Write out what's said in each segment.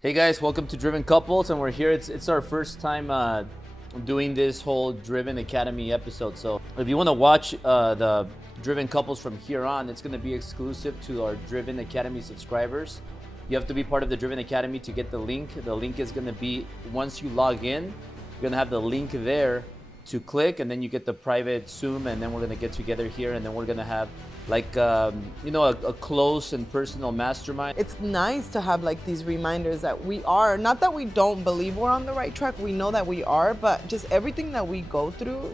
Hey guys, welcome to Driven Couples, and we're here. It's our first time doing this whole Driven Academy episode. So if you want to watch the Driven Couples from here on, it's going to be exclusive to our Driven Academy subscribers. You have to be part of the Driven Academy to get the link. The link is going to be, once you log in, you're going to have the link there to click, and then you get the private Zoom, and then we're going to get together here, and then we're going to have like a close and personal mastermind. It's nice to have like these reminders that we are, not that we don't believe we're on the right track, we know that we are, but just everything that we go through,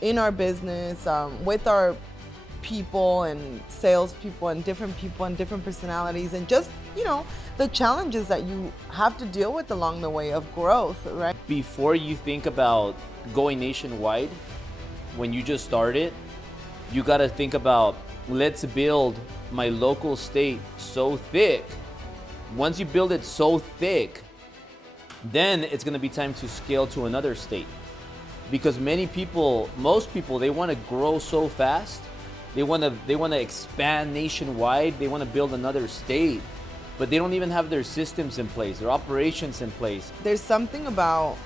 in our business, with our people and salespeople and different personalities, and just, the challenges that you have to deal with along the way of growth, right? Before you think about going nationwide, when you just started, you got to think about, let's build my local state so thick. Once you build it so thick, then it's going to be time to scale to another state. Because most people, they want to grow so fast. They want to expand nationwide. They want to build another state, but they don't even have their systems in place, their operations in place. There's something about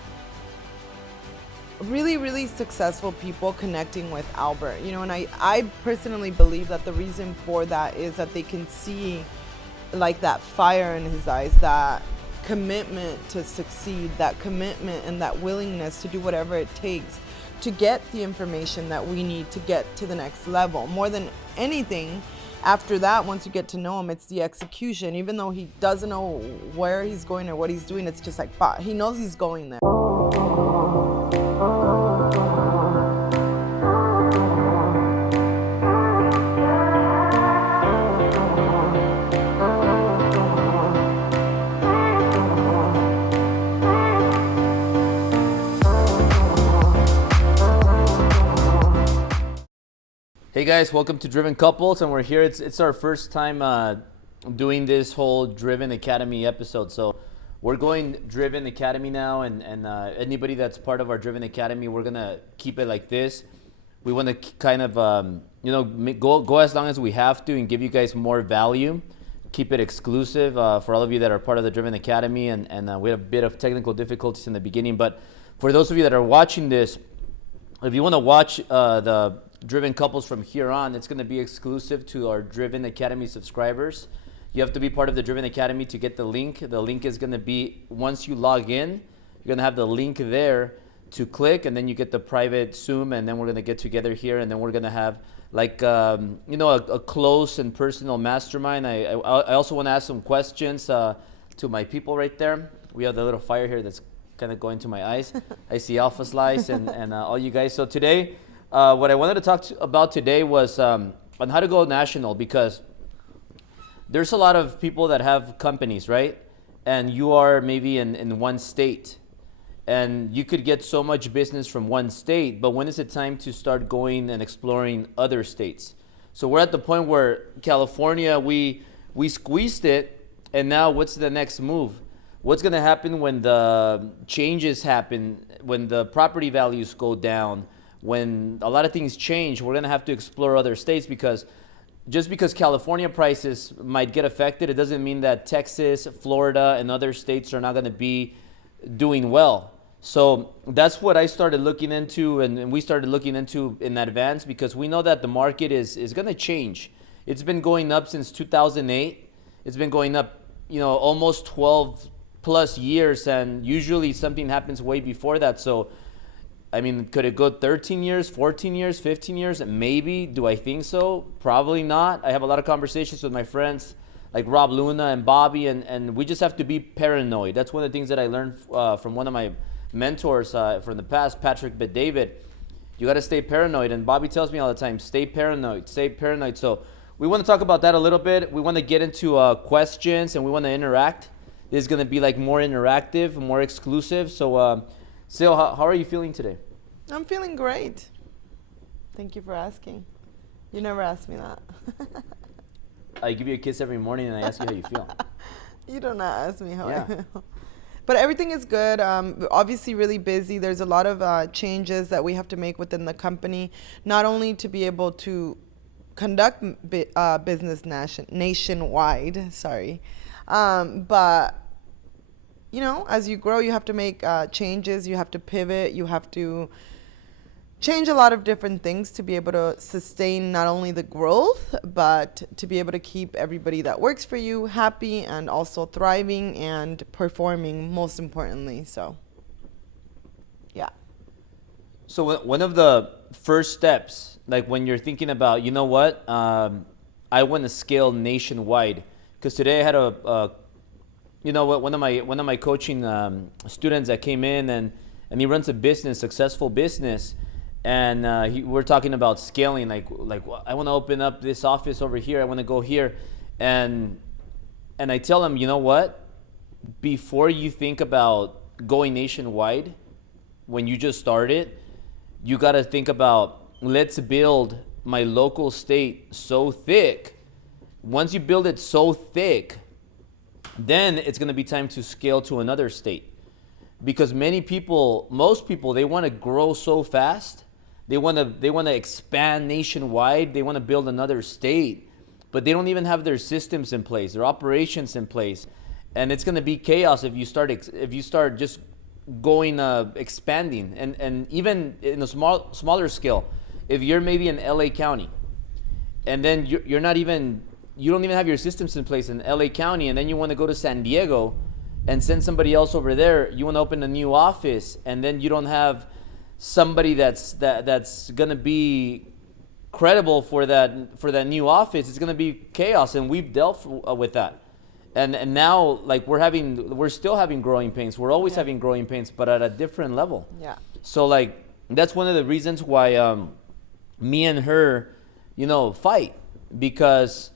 really successful people connecting with Albert, and I personally believe that the reason for that is that they can see like that fire in his eyes, that commitment to succeed, that commitment and that willingness to do whatever it takes to get the information that we need to get to the next level. More than anything, after that, once you get to know him, it's the execution. Even though he doesn't know where he's going or what he's doing, it's just like, he knows he's going there. Hey guys, welcome to Driven Couples, and we're here. It's our first time doing this whole Driven Academy episode. So we're going Driven Academy now, and anybody that's part of our Driven Academy, we're gonna keep it like this. We want to kind of go as long as we have to and give you guys more value. Keep it exclusive for all of you that are part of the Driven Academy, and we had a bit of technical difficulties in the beginning. But for those of you that are watching this, if you want to watch the Driven Couples from here on, it's going to be exclusive to our Driven Academy subscribers. You have to be part of the Driven Academy to get the link. The link is going to be, once you log in, you're going to have the link there to click, and then you get the private Zoom, and then we're going to get together here, and then we're going to have like a close and personal mastermind. I also want to ask some questions to my people right there. We have the little fire here that's kind of going to my eyes. I see Alpha Slice and all you guys. So today, what I wanted to talk about today was on how to go national, because there's a lot of people that have companies, right? And you are maybe in one state, and you could get so much business from one state, but when is it time to start going and exploring other states? So we're at the point where California, we squeezed it, and now what's the next move? What's going to happen when the changes happen, when the property values go down, when a lot of things change? We're going to have to explore other states, because just because California prices might get affected, it doesn't mean that Texas, Florida, and other states are not going to be doing well. So that's what I started looking into, and we started looking into in advance, because we know that the market is going to change. It's been going up since 2008. It's been going up, almost 12 plus years, and usually something happens way before that. So I mean, could it go 13 years, 14 years, 15 years? Maybe. Do I think so? Probably not. I have a lot of conversations with my friends like Rob Luna and Bobby, and we just have to be paranoid. That's one of the things that I learned from one of my mentors from the past, Patrick Bet-David. You got to stay paranoid, and Bobby tells me all the time, stay paranoid, stay paranoid. So we want to talk about that a little bit. We want to get into questions, and we want to interact. This is going to be like more interactive, more exclusive. So Syl, how are you feeling today? I'm feeling great. Thank you for asking. You never asked me that. I give you a kiss every morning, and I ask you how you feel. You don't ask me how I feel. But everything is good. Obviously really busy. There's a lot of changes that we have to make within the company, not only to be able to conduct business nationwide, but you know, as you grow, you have to make changes, you have to pivot, you have to change a lot of different things to be able to sustain not only the growth, but to be able to keep everybody that works for you happy and also thriving and performing, most importantly. So, yeah. So one of the first steps, like when you're thinking about, you know what, I want to scale nationwide, because today I had one of my coaching students that came in, and he runs a business, successful business. And we're talking about scaling, like I want to open up this office over here. I want to go here, and I tell him, you know what? Before you think about going nationwide, when you just started, you got to think about, let's build my local state so thick. Once you build it so thick, then it's going to be time to scale to another state, because most people, they want to grow so fast. They want to expand nationwide. They want to build another state, but they don't even have their systems in place, their operations in place, and it's going to be chaos if you start just going expanding. And even in a smaller scale, if you're maybe in LA County, and then you don't even have your systems in place in LA County, and then you want to go to San Diego and send somebody else over there. You want to open a new office, and then you don't have somebody that's gonna be credible for that new office. It's gonna be chaos, and we've dealt with that. And now, like, we're still having growing pains. We're always having growing pains, but at a different level. Yeah. So like, that's one of the reasons why me and her, fight, because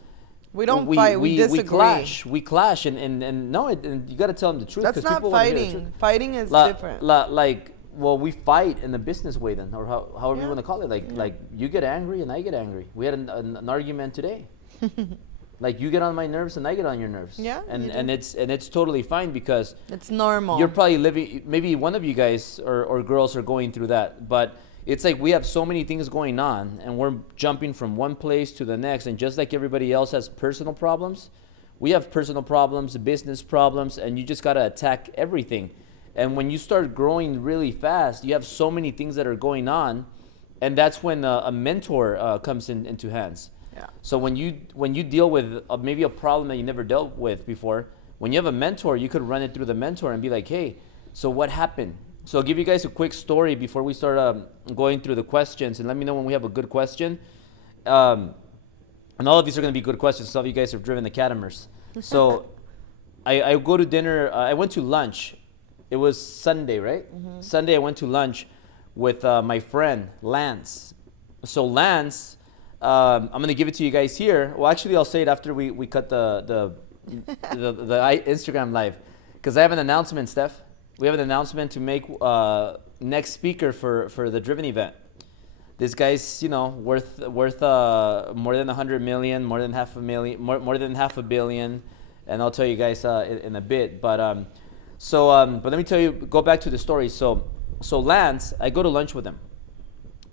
we don't fight. We disagree. We clash, and no, and you got to tell them the truth. That's not fighting. Fighting is different. Well, we fight in the business way then, or however you want to call it. Like you get angry and I get angry. We had an argument today. Like, you get on my nerves and I get on your nerves. Yeah. And it's totally fine, because it's normal. You're probably living, maybe one of you guys or girls are going through that, but it's like we have so many things going on, and we're jumping from one place to the next. And just like everybody else has personal problems, we have personal problems, business problems, and you just got to attack everything. And when you start growing really fast, you have so many things that are going on, and that's when a mentor comes into hands. Yeah. So when you deal with maybe a problem that you never dealt with before, when you have a mentor, you could run it through the mentor and be like, hey, so what happened? So I'll give you guys a quick story before we start going through the questions, and let me know when we have a good question. And all of these are going to be good questions. Some of you guys have driven the Catamers. So I go to dinner. I went to lunch. It was Sunday, right? Mm-hmm. Sunday I went to lunch with my friend, Lance. So Lance, I'm going to give it to you guys here. Well, actually, I'll say it after we cut the Instagram live, because I have an announcement, Steph. We have an announcement to make next speaker for the Driven event. This guy's, worth more than 100 million, more than half a billion, and I'll tell you guys in a bit. But but let me tell you, go back to the story. So Lance, I go to lunch with him,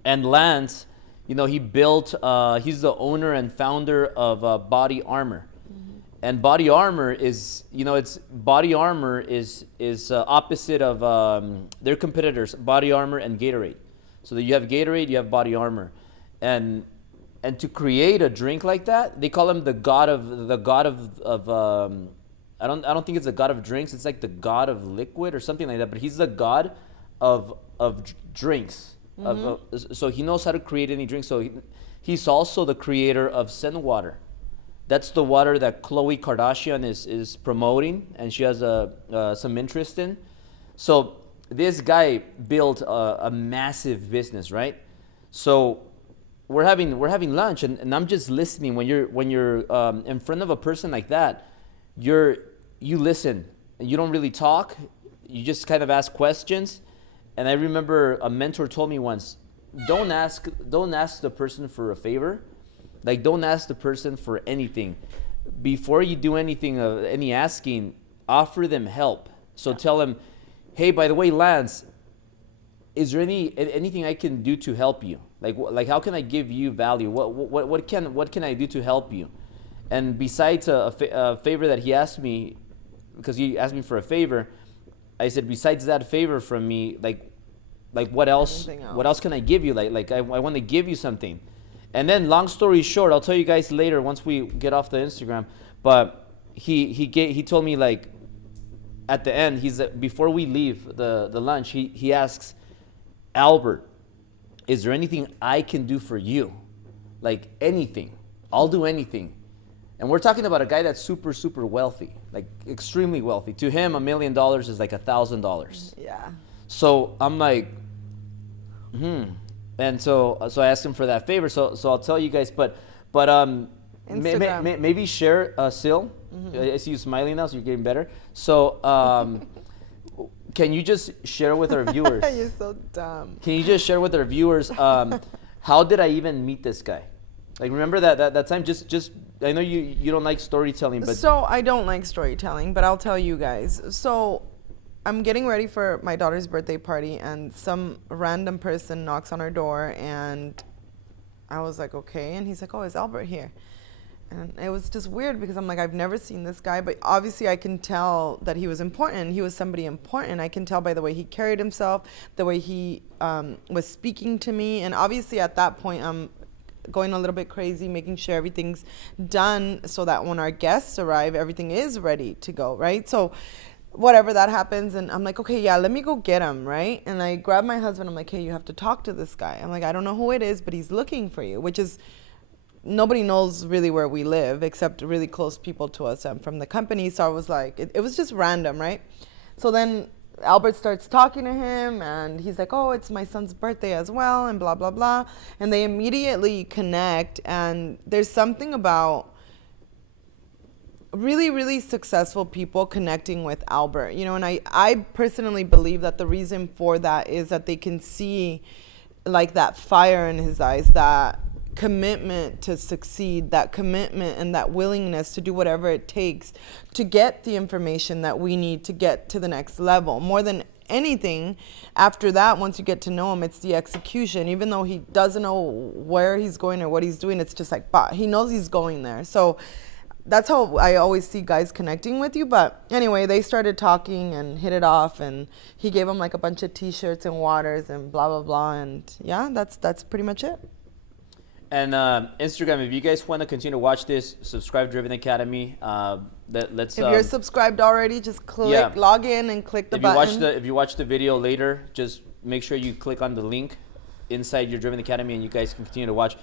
and Lance, he built. He's the owner and founder of Body Armor. And Body Armor is, Body Armor is opposite of their competitors, Body Armor and Gatorade. So that you have Gatorade, you have Body Armor, and to create a drink like that, they call him the god of I don't think it's the god of drinks. It's like the god of liquid or something like that. But he's the god of drinks. Mm-hmm. So he knows how to create any drink. So he's also the creator of Sen water. That's the water that Khloe Kardashian is promoting, and she has some interest in. So this guy built a massive business, right? So we're having lunch, and I'm just listening. When you're in front of a person like that, you listen. You don't really talk. You just kind of ask questions. And I remember a mentor told me once, don't ask the person for a favor. Like, don't ask the person for anything. Before you do anything, any asking, offer them help. So tell them, hey, by the way, Lance, is there anything I can do to help you? Like how can I give you value? What can I do to help you? And besides a favor that he asked me, because he asked me for a favor, I said, besides that favor from me, like what else? Anything else? What else can I give you? I want to give you something. And then, long story short, I'll tell you guys later once we get off the Instagram. But he told me, like, at the end, before we leave the lunch, he asks, Albert, is there anything I can do for you? Like, anything. I'll do anything. And we're talking about a guy that's super, super wealthy, like extremely wealthy. To him, $1 million is like $1,000. Yeah. So I'm like, And so I asked him for that favor. So I'll tell you guys, but maybe share Syl. I see you smiling now, so you're getting better. So can you just share with our viewers? You're so dumb. Can you just share with our viewers how did I even meet this guy? Like, remember that time? Just I know you don't like storytelling, but so I don't like storytelling, but I'll tell you guys. So I'm getting ready for my daughter's birthday party, and some random person knocks on our door, and I was like, okay. And he's like, oh, is Albert here? And it was just weird because I'm like, I've never seen this guy, but obviously I can tell that he was important. He was somebody important. I can tell by the way he carried himself, the way he was speaking to me. And obviously at that point, I'm going a little bit crazy, making sure everything's done so that when our guests arrive, everything is ready to go, right? So whatever that happens, and I'm like, okay, yeah, let me go get him, right? And I grab my husband. I'm like, hey, you have to talk to this guy. I'm like, I don't know who it is, but he's looking for you, which is, nobody knows really where we live except really close people to us from the company. So I was like, it was just random, right? So then Albert starts talking to him, and he's like, oh, it's my son's birthday as well, and blah, blah, blah. And they immediately connect, and there's something about really, really successful people connecting with Albert, you know, and I personally believe that the reason for that is that they can see like that fire in his eyes, that commitment to succeed, that commitment and that willingness to do whatever it takes to get the information that we need to get to the next level. More than anything, after that, once you get to know him, it's the execution. Even though he doesn't know where he's going or what he's doing, it's just like, bah, he knows he's going there. So that's how I always see guys connecting with you. But anyway, they started talking and hit it off, and he gave him like a bunch of t-shirts and waters and blah, blah, blah. And yeah, that's pretty much it. And Instagram, if you guys want to continue to watch this, subscribe Driven Academy. Let's. If you're subscribed already, just click, log in, and click the button. If you watch the video later, just make sure you click on the link inside your Driven Academy, and you guys can continue to watch.